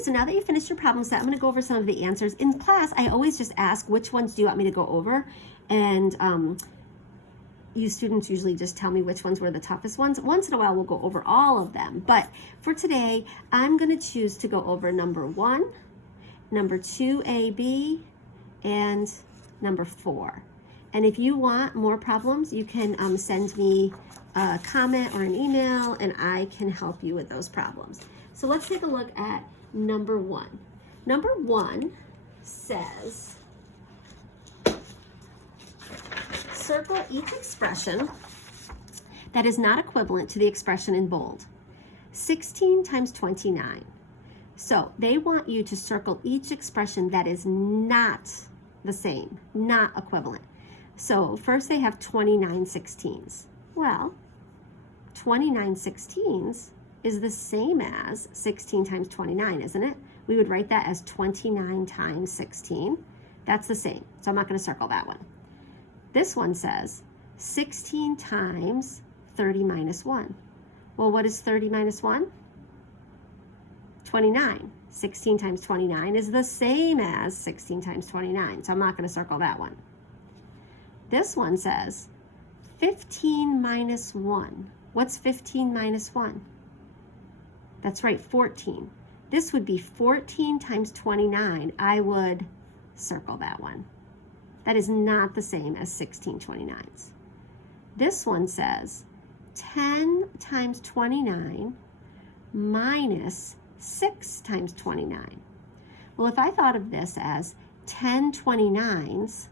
right, so now that you finished your problem set, I'm going to go over some of the answers. In class, I always just ask which ones do you want me to go over, and you students usually just tell me which ones were the toughest ones. Once in a while, we'll go over all of them, but for today, I'm going to choose to go over number 1, number 2AB, and number 4. And if you want more problems, you can send me a comment or an email, and I can help you with those problems. So let's take a look at number 1. Number 1 says, circle each expression that is not equivalent to the expression in bold. 16 times 29. So they want you to circle each expression that is not the same, not equivalent. So first they have 29 sixteenths. Well, 29 sixteenths is the same as 16 times 29, isn't it? We would write that as 29 times 16. That's the same, so I'm not going to circle that one. This one says 16 times 30 minus 1. Well, what is 30 minus 1? 29. 16 times 29 is the same as 16 times 29, so I'm not going to circle that one. This one says 15 minus 1. What's 15 minus 1? That's right, 14. This would be 14 times 29. I would circle that one. That is not the same as 16 29s. This one says 10 times 29 minus 6 times 29. Well, if I thought of this as 10 29s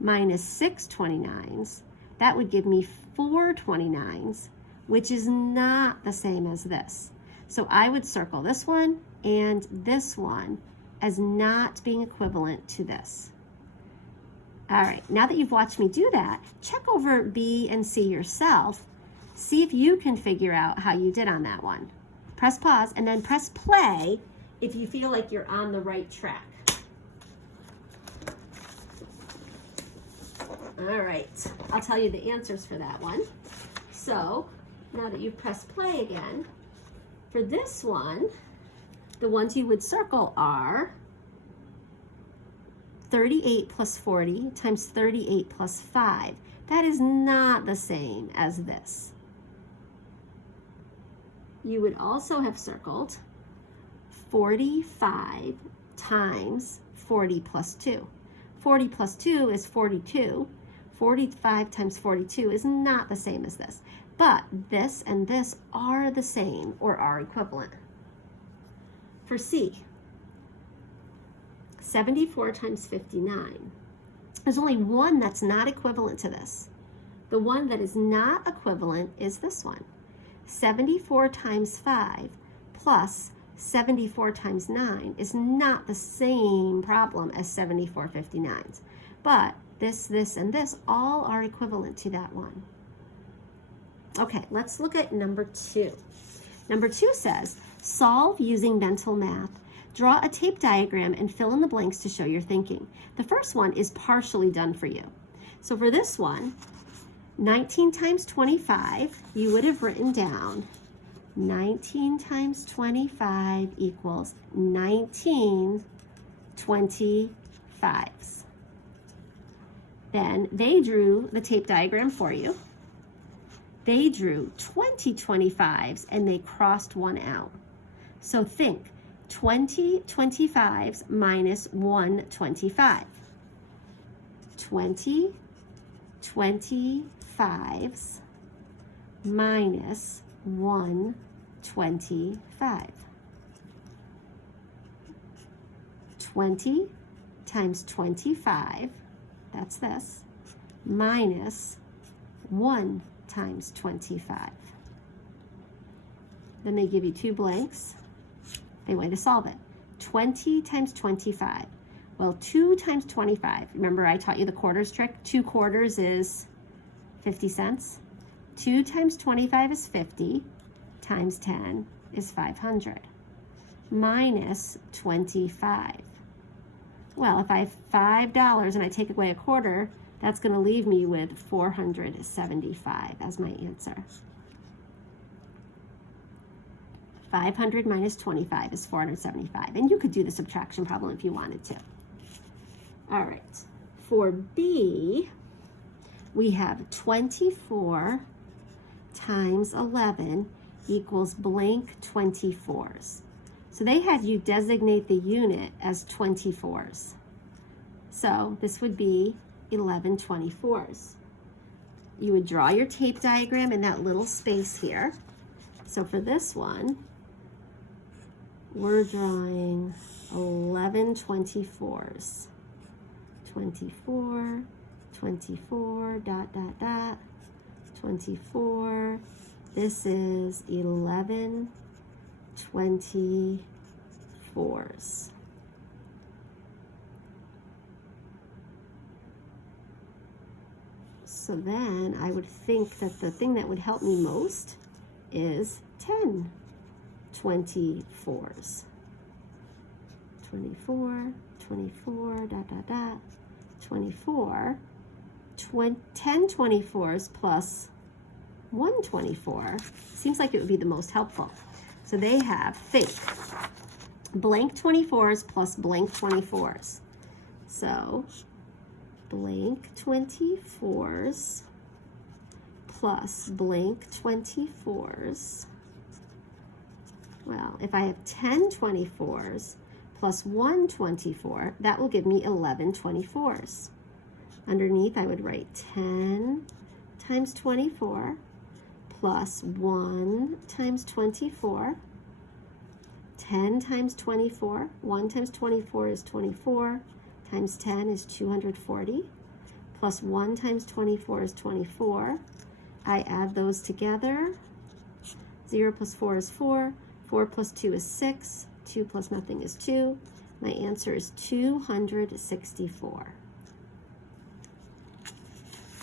minus 6 29s, that would give me 4 29s, which is not the same as this. So I would circle this one and this one as not being equivalent to this. All right, now that you've watched me do that, check over B and C yourself. See if you can figure out how you did on that one. Press pause and then press play if you feel like you're on the right track. All right, I'll tell you the answers for that one. So now that you've pressed play again, for this one, the ones you would circle are 38 plus 40 times 38 plus 5. That is not the same as this. You would also have circled 45 times 40 plus 2. 40 plus 2 is 42. 45 times 42 is not the same as this. But this and this are the same or are equivalent. For C, 74 times 59. There's only one that's not equivalent to this. The one that is not equivalent is this one. 74 times 5 plus 74 times 9 is not the same problem as 74 59s. But this, and this all are equivalent to that one. Okay, let's look at number 2. Number 2 says, solve using mental math. Draw a tape diagram and fill in the blanks to show your thinking. The first one is partially done for you. So for this one, 19 times 25, you would have written down 19 times 25 equals 19 25s. Then they drew the tape diagram for you. They drew 20 25s and they crossed one out. So think 20 25s minus 1 25. 20 25s minus 1 25. 20 times 25, that's this, minus 1 times 25. Then they give you 2 blanks. They want you to solve it. 20 times 25. Well, 2 times 25. Remember I taught you the quarters trick? 2 quarters is 50 cents. 2 times 25 is 50. Times 10 is 500. Minus 25. Well, if I have $5 and I take away a quarter, that's going to leave me with 475 as my answer. 500 minus 25 is 475. And you could do the subtraction problem if you wanted to. All right. For B, we have 24 times 11 equals blank 24s. So they had you designate the unit as 24s. So this would be 11 24s. You would draw your tape diagram in that little space here. So for this one, we're drawing 11 24s. 24, 24, dot, dot, dot, 24. This is 11 24s. So then I would think that the thing that would help me most is 10 24s. 24, 24, dot, dot, dot, 24, 10 24s plus 1 24 seems like it would be the most helpful. So they have fake blank 24s plus blank 24s. So blank 24s plus blank 24s. Well, if I have 10 24s plus 1 24, that will give me 11 24s. Underneath, I would write 10 times 24 plus 1 times 24. 10 times 24, 1 times 24 is 24, times 10 is 240, plus 1 times 24 is 24. I add those together. 0 plus 4 is 4, 4 plus 2 is 6, 2 plus nothing is 2. My answer is 264.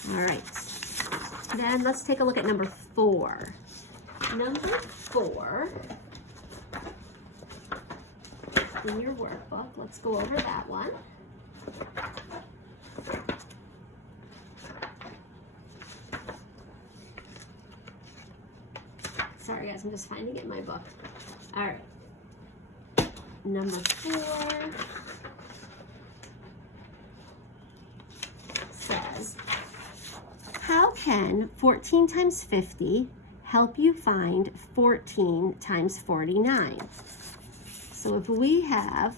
All right, then let's take a look at number 4. Number 4, in your workbook, let's go over that one. Sorry guys, I'm just finding it in my book. All right. Number 4 says, how can 14 times 50 help you find 14 times 49? So if we have,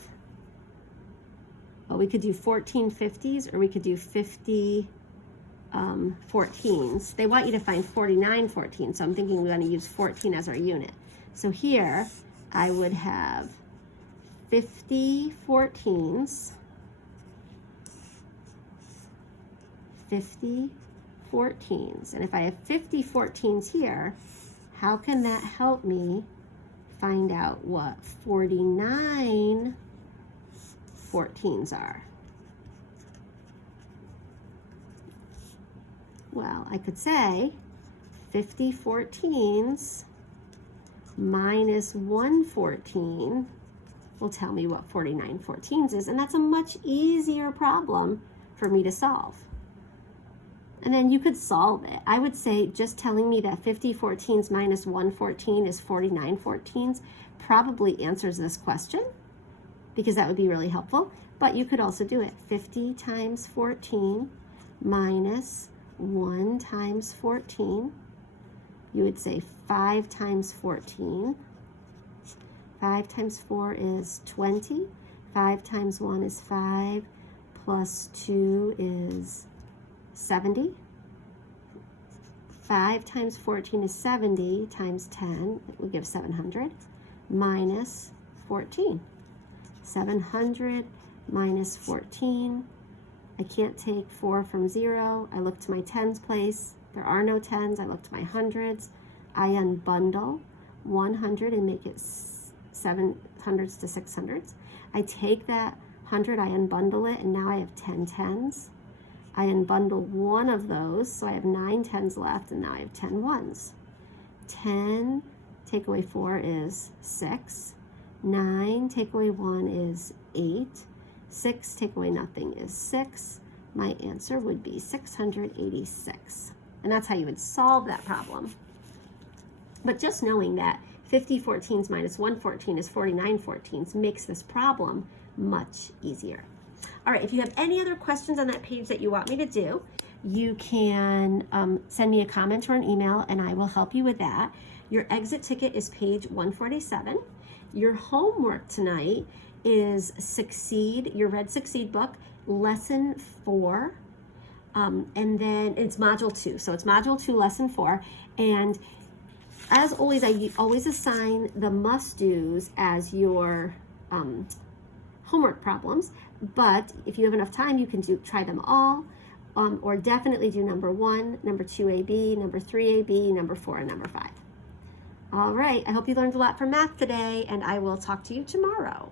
well, we could do 14 50s or we could do 50 14s. They want you to find 49 14, so I'm thinking we're going to use 14 as our unit. So here I would have 50 14s, 50 14s. And if I have 50 14s here, how can that help me find out what 49 14s are? Well, I could say 50 14s minus 1 14 will tell me what 49 14s is, and that's a much easier problem for me to solve. And then you could solve it. I would say just telling me that 50 14s minus 1 14 is 49 14s probably answers this question, because that would be really helpful. But you could also do it 50 times 14 minus 1 times 14. You would say 5 times 14. 5 times 4 is 20. 5 times 1 is 5, plus 2 is 70. 5 times 14 is 70, times 10, it would give 700, minus 14. 700 minus 14. I can't take 4 from 0. I look to my tens place. There are no tens. I look to my hundreds. I unbundle 100 and make it 700s to 600s. I take that 100, I unbundle it, and now I have 10 tens. I unbundle one of those, so I have 9 tens left, and now I have 10 ones. 10 take away 4 is 6. 9 take away 1 is 8. 6 take away nothing is 6. My answer would be 686. And that's how you would solve that problem. But just knowing that 50 14s minus 1 14 is 49 14s, makes this problem much easier. All right, if you have any other questions on that page that you want me to do, you can send me a comment or an email and I will help you with that. Your exit ticket is page 147. Your homework tonight is Succeed, your Red Succeed book, lesson 4. And then it's module 2. So it's module 2, lesson 4. And as always, I always assign the must-dos as your homework problems. But if you have enough time, you can try them all. Or definitely do number 1, number 2AB, number 3AB, number 4, and number 5. All right, I hope you learned a lot from math today, and I will talk to you tomorrow.